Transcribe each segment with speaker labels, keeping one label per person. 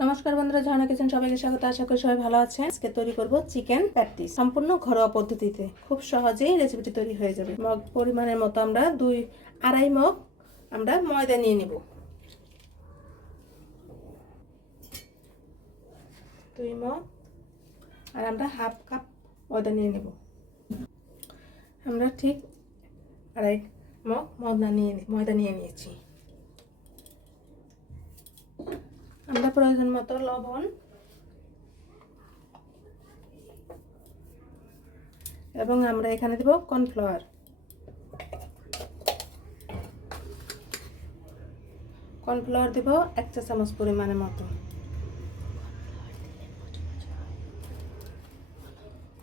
Speaker 1: নমস্কার বন্ধুরা, ঝর্ণা কিচেন সবাইকে স্বাগত। আশা করি সবাই ভালো আছেন। আজকে তৈরি করব চিকেন প্যাটিস। সম্পূর্ণ ঘরোয়া পদ্ধতিতে। খুব সহজেই রেসিপিটি তৈরি হয়ে যাবে। মগ পরিমাণের মতো আমরা দুই, আড়াই মগ আমরা ময়দা নিয়ে নেব। দুই মগ আর আমরা হাফ কাপ ময়দা নিয়ে নেব। আমরা ঠিক আড়াই মগ ময়দা নিয়ে ময়দা নিয়ে নিয়েছি আমরা প্রয়োজন মতো লবণ। এবং আমরা এখানে দেব কর্নফ্লাওয়ার। কর্নফ্লাওয়ার দেব এক চা চামচ পরিমাণের মতো।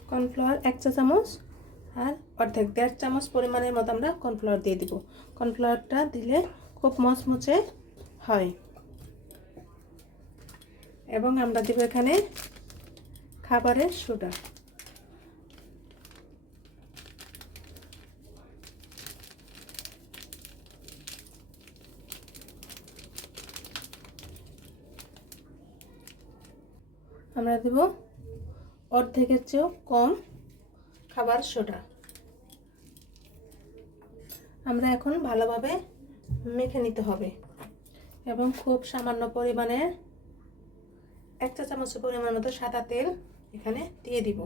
Speaker 1: কর্নফ্লাওয়ার এক চা চামচ আর অর্ধেক, দেড় চামচ পরিমাণের মতো আমরা কর্নফ্লাওয়ার দিয়ে দিব। কর্নফ্লাওয়ারটা দিলে খুব মচমচে হয়। এবং আমরা দেব এখানে খাবারের সোডা। আমরা দেব অর্ধেকের চেয়েও কম খাবার সোডা। আমরা এখন ভালোভাবে মেখে নিতে হবে এবং খুব সামান্য পরিমাণের এক চা চামচ পরিমাণ মতো সাদা তেল এখানে দিয়ে দিব।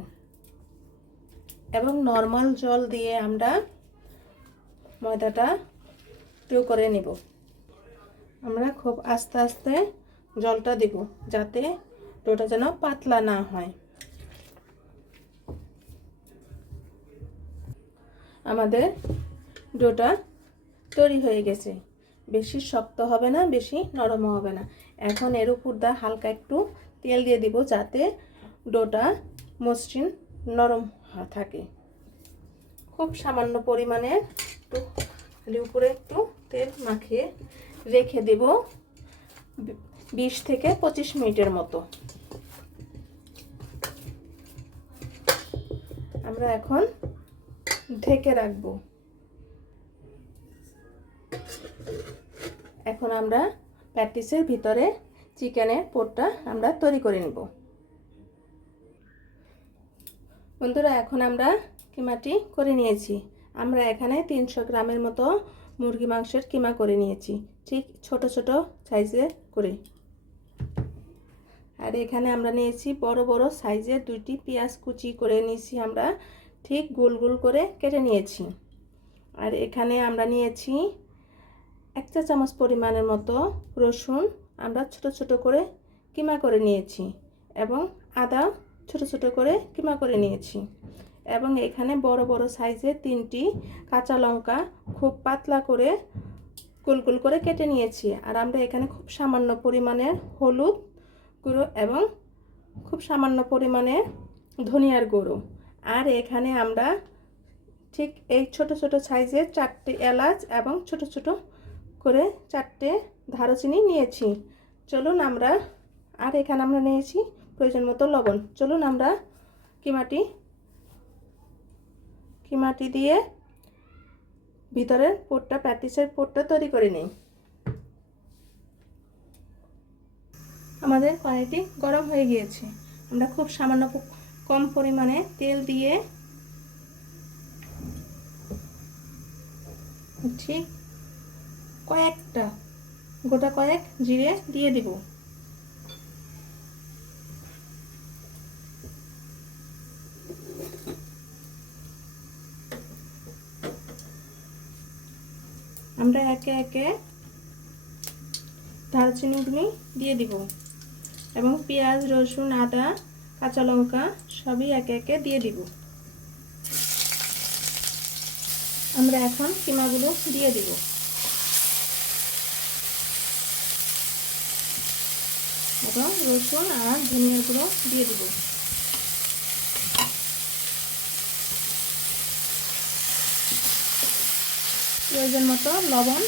Speaker 1: এবং নর্মাল জল দিয়ে আমরা ময়দাটা টু করে নিব। আমরা খুব আস্তে আস্তে জলটা দিব যাতে ডোটা যেন পাতলা না হয়। আমাদের ডোটা তৈরি হয়ে গেছে। বেশি শক্ত হবে না, বেশি নরমও হবে না। এখন এর উপর দা হালকা একটু তেল দিয়ে দিব যাতে ডোটা মসৃণ নরম থাকে। খুব সামান্য পরিমাণে একটু উপরে একটু তেল মাখিয়ে রেখে দেব বিশ থেকে পঁচিশ মিনিটের মতো। আমরা এখন ঢেকে রাখব। এখন আমরা প্যাটিসের ভিতরে চিকেনের পোটটা আমরা তৈরি করে নেব। বন্ধুরা, এখন আমরা কিমাটি করে নিয়েছি। আমরা এখানে তিনশো গ্রামের মতো মুরগি মাংসের কিমা করে নিয়েছি, ঠিক ছোট ছোট সাইজে করে। আর এখানে আমরা নিয়েছি বড় বড় সাইজের দুইটি পেঁয়াজ কুচি করে নিয়েছি আমরা, ঠিক গোল গোল করে কেটে নিয়েছি। আর এখানে আমরা নিয়েছি এক চা চামচ পরিমাণের মতো রসুন আমরা ছোট ছোট করে কিমা করে নিয়েছি এবং আদা ছোট ছোট করে কিমা করে নিয়েছি এবং এখানে বড় বড় সাইজের তিনটি কাঁচা লঙ্কা খুব পাতলা করে গোল গোল করে কেটে নিয়েছি। আর আমরা এখানে খুব সামান্য পরিমাণের হলুদ গুঁড়ো এবং খুব সামান্য পরিমাণে ধনিয়ার গুঁড়ো। আর এখানে আমরা ঠিক এই ছোট ছোট সাইজের চারটি এলাচ এবং ছোট ছোট করে চারটে দারুচিনি নিয়েছি। চলুন আমরা, আর এখানে আমরা নিয়েছি প্রয়োজন মতো লবণ। চলুন আমরা কিমাটি কিমাটি দিয়ে ভিতরের পোটটা, প্যাটিসের পোটটা তৈরি করে নিই। আমাদের কড়াইটি গরম হয়ে গিয়েছে। আমরা খুব সামান্য কম পরিমাণে তেল দিয়ে ঠিক কয়েকটা গোটা কয়েক জিরে দিয়ে দিব। আমরা একে একে দারচিনিগুলি দিয়ে দিব এবং পেঁয়াজ, রসুন, আদা, কাঁচা লঙ্কা সবই একে একে দিয়ে দিব। আমরা এখন কিমাগুলো দিয়ে দিব। এবং রসুন আর ধনিয়ার গুঁড়ো দিয়ে দিব। প্রয়োজন মতো লবণ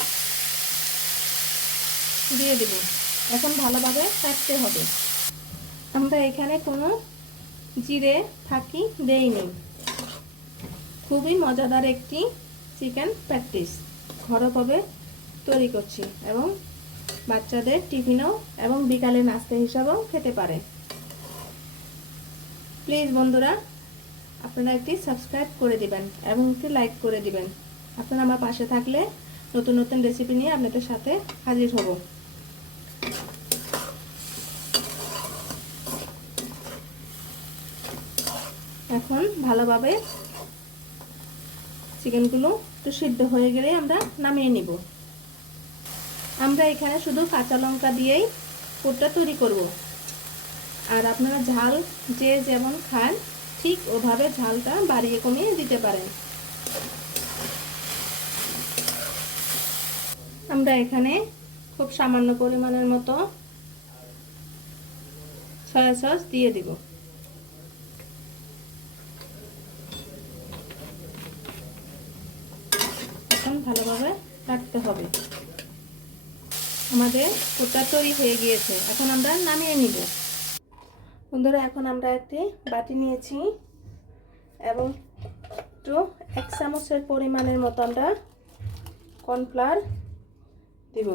Speaker 1: দিয়ে দেব। এখন ভালোভাবে কাটতে হবে। আমরা এখানে কোনো জিরে ফাঁকি দেইনি। খুবই মজাদার একটি চিকেন প্র্যাকটিস। ঘরোয়াভাবে তৈরি করছি এবং বাচ্চাদের টিফিনও এবং বিকালে নাস্তা হিসাবেও খেতে পারে। প্লিজ বন্ধুরা, আপনারা একটি সাবস্ক্রাইব করে দিবেন এবং একটি লাইক করে দিবেন। আপনারা আমার পাশে থাকলে নতুন নতুন রেসিপি নিয়ে আপনাদের সাথে হাজির হব। এখন ভালোভাবে চিকেনগুলো একটু সিদ্ধ হয়ে গেলে আমরা নামিয়ে নিব। আমরা এখানে শুধু কাঁচা লঙ্কা দিয়েই পুরটা তৈরি করব। আর আপনারা ঝাল যে যেমন খান, ঠিক ওভাবে ঝালটা বাড়িয়ে কমিয়ে দিতে পারেন। আমরা এখানে খুব সামান্য পরিমাণের মতো সয়া সস দিয়ে দিব। এখন ভালোভাবে রাখতে হবে। আমাদের পুরটা তৈরি হয়ে গিয়েছে। এখন আমরা নামিয়ে নিব। বন্ধুরা, এখন আমরা একটি বাটি নিয়েছি এবং একটু এক চামচের পরিমাণের মতো আমরা কর্নফ্লাওয়ার দিব।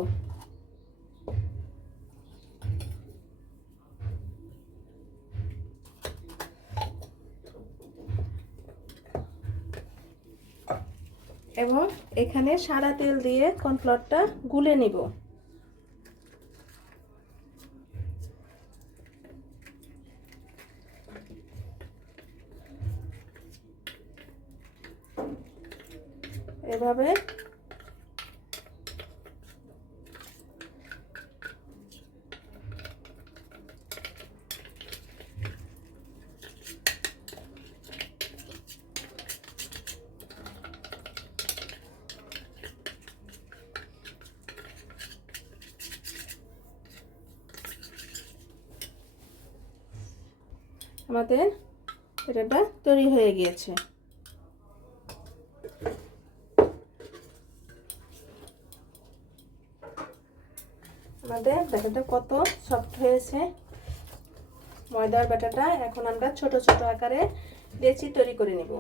Speaker 1: এবং এখানে সাদা তেল দিয়ে কর্নফ্লাওয়ারটা গুলে নিব এভাবে আমাদের এটা তৈরি হয়ে গিয়েছে। আমাদের ব্যাটাটা কত সফট হয়েছে। ময়দার ব্যাটাটা এখন আমরা ছোট ছোট আকারে লেচি তৈরি করে নেব।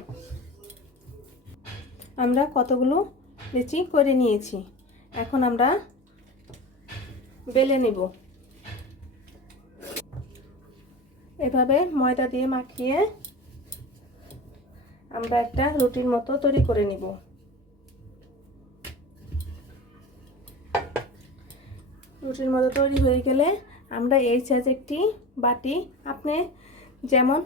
Speaker 1: আমরা কতগুলো লেচি করে নিয়েছি? এখন আমরা বেলে নেব। এভাবে ময়দা দিয়ে মাখিয়ে আমরা একটা রুটির মতো তৈরি করে নিব। রুটির মতো তৈরি হয়ে গেলে আমরা এই সাইজ একটি বাটি আপনি যেমন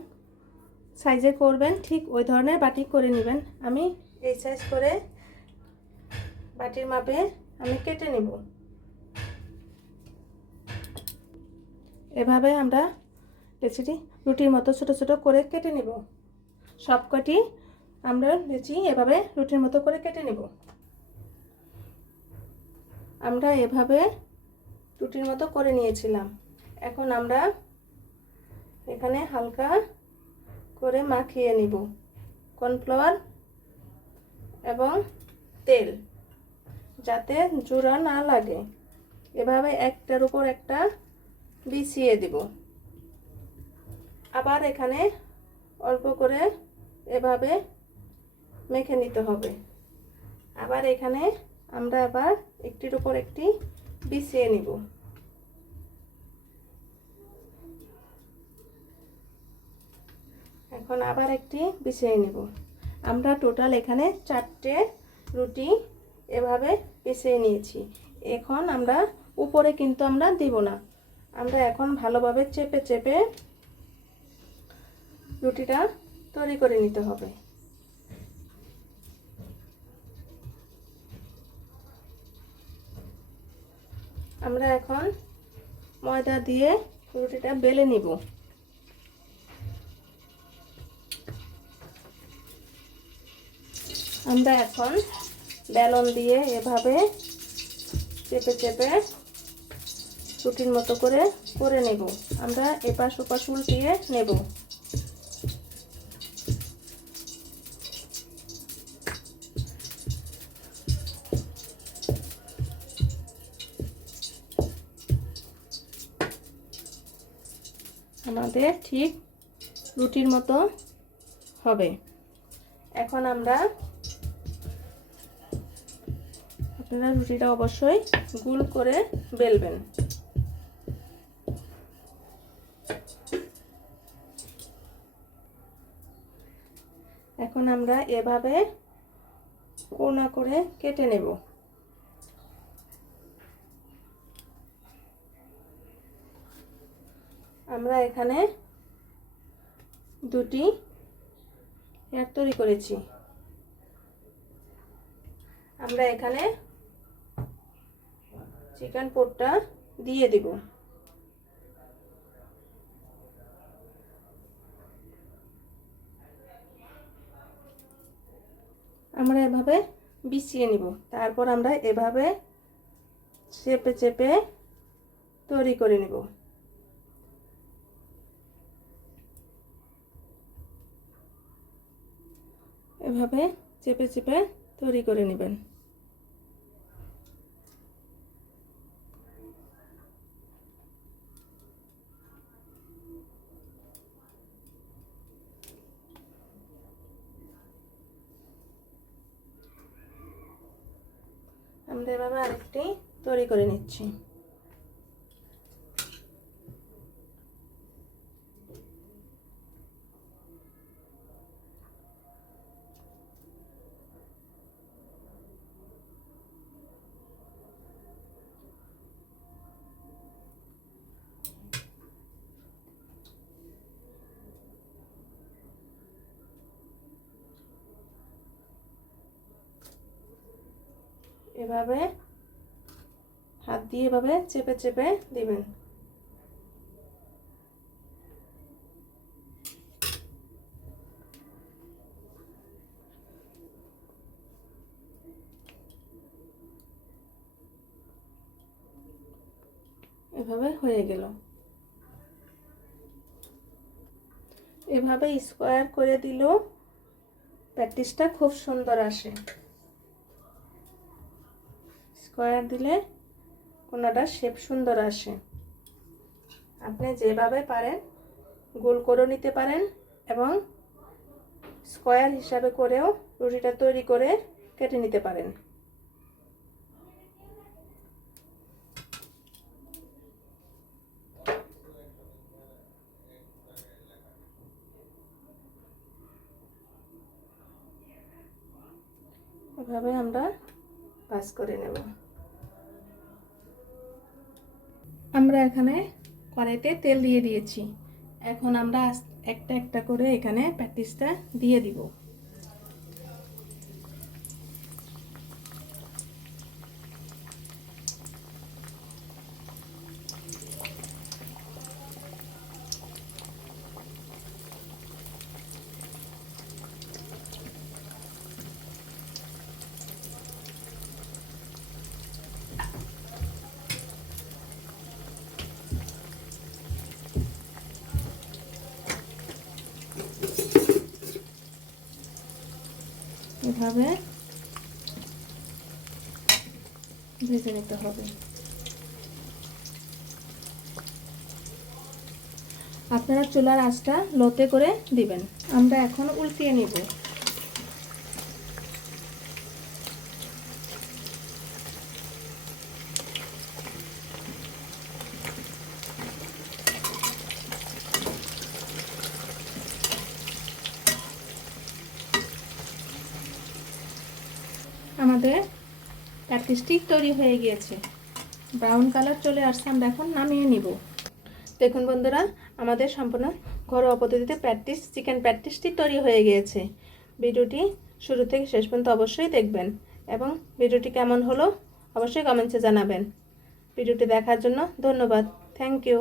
Speaker 1: সাইজে করবেন ঠিক ওই ধরনের বাটি করে নেবেন। আমি এই সাইজ করে বাটির মাপে আমি কেটে নেব। এভাবে আমরা লেচিটি রুটির মতো ছোট ছোট করে কেটে নেব। সবকটি আমরা লেচি এভাবে রুটির মতো করে কেটে নেব। আমরা এভাবে রুটির মতো করে নিয়েছিলাম। এখন আমরা এখানে হালকা করে মাখিয়ে নিব। কর্নফ্লাওয়ার এবং তেল যাতে জোড়া না লাগে। এভাবে একটার উপর একটা বিছিয়ে দিব। আবার এখানে অল্প করে এভাবে মেখে নিতে হবে। আবার এখানে আমরা আবার একটির উপর একটি বিছিয়ে নিব। এখন আবার একটি বিছিয়ে নিব। আমরা টোটাল এখানে চারটে রুটি এভাবে পিছিয়ে নিয়েছি। এখন আমরা উপরে কিন্তু আমরা দিব না। আমরা এখন ভালোভাবে চেপে চেপে রুটিটা তৈরি করে নিতে হবে। আমরা এখন ময়দা দিয়ে রুটিটা বেলে নিব। আমরা এখন বেলন দিয়ে এভাবে চেপে চেপে রুটির মতো করে করে নেব। আমরা এপাশ ওপাশ উল্টিয়ে নেব। আমাদের ঠিক রুটির মতো হবে। এখন আমরা আপনারা রুটিটা অবশ্যই গুল করে বেলবেন। এখন আমরা এভাবে কোনা করে কেটে নেব। আমরা এখানে দুটি হেয়ার তৈরি করেছি। আমরা এখানে চিকেন পোটটা দিয়ে দিব। আমরা এভাবে বিছিয়ে নিব। তারপর আমরা এভাবে চেপে চেপে তৈরি করে নেব। এভাবে চেপে চেপে তৈরি করে নেবেন। আমরা এভাবে আরেকটি তৈরি করে নিচ্ছি। এভাবে হাত দিয়ে এভাবে চেপে চেপে দিবেন। এভাবে হয়ে গেল। এভাবে স্কোয়ার করে দিলেও প্র্যাকটিসটা খুব সুন্দর আসে। স্কোয়ার দিলে কোনাটা শেপ সুন্দর আসে। আপনি যেভাবে পারেন, গোল করে নিতে পারেন এবং স্কোয়ার হিসাবে করেও রুটিটা তৈরি করে কেটে নিতে পারেন। এভাবে আমরা পাস করে নেব। আমরা এখানে কড়াইতে তেল দিয়ে দিয়েছি। এখন আমরা একটা একটা করে এখানে প্যাটিসটা দিয়ে দিব। এভাবে ভেজে নিতে হবে। আপনারা চুলার আঁচটা লোতে করে দিবেন। আমরা এখন উল্টিয়ে নিব। আমাদের প্যাটিসটি তৈরি হয়ে গিয়েছে। ব্রাউন কালার চলে আসছে, আমরা এখন নামিয়ে নিব। দেখুন বন্ধুরা, আমাদের সম্পূর্ণ ঘরোয়া পদ্ধতিতে প্যাটিস চিকেন প্যাটিসটি তৈরি হয়ে গিয়েছে। ভিডিওটি শুরু থেকে শেষ পর্যন্ত অবশ্যই দেখবেন এবং ভিডিওটি কেমন হলো অবশ্যই কমেন্টসে জানাবেন। ভিডিওটি দেখার জন্য ধন্যবাদ। Thank you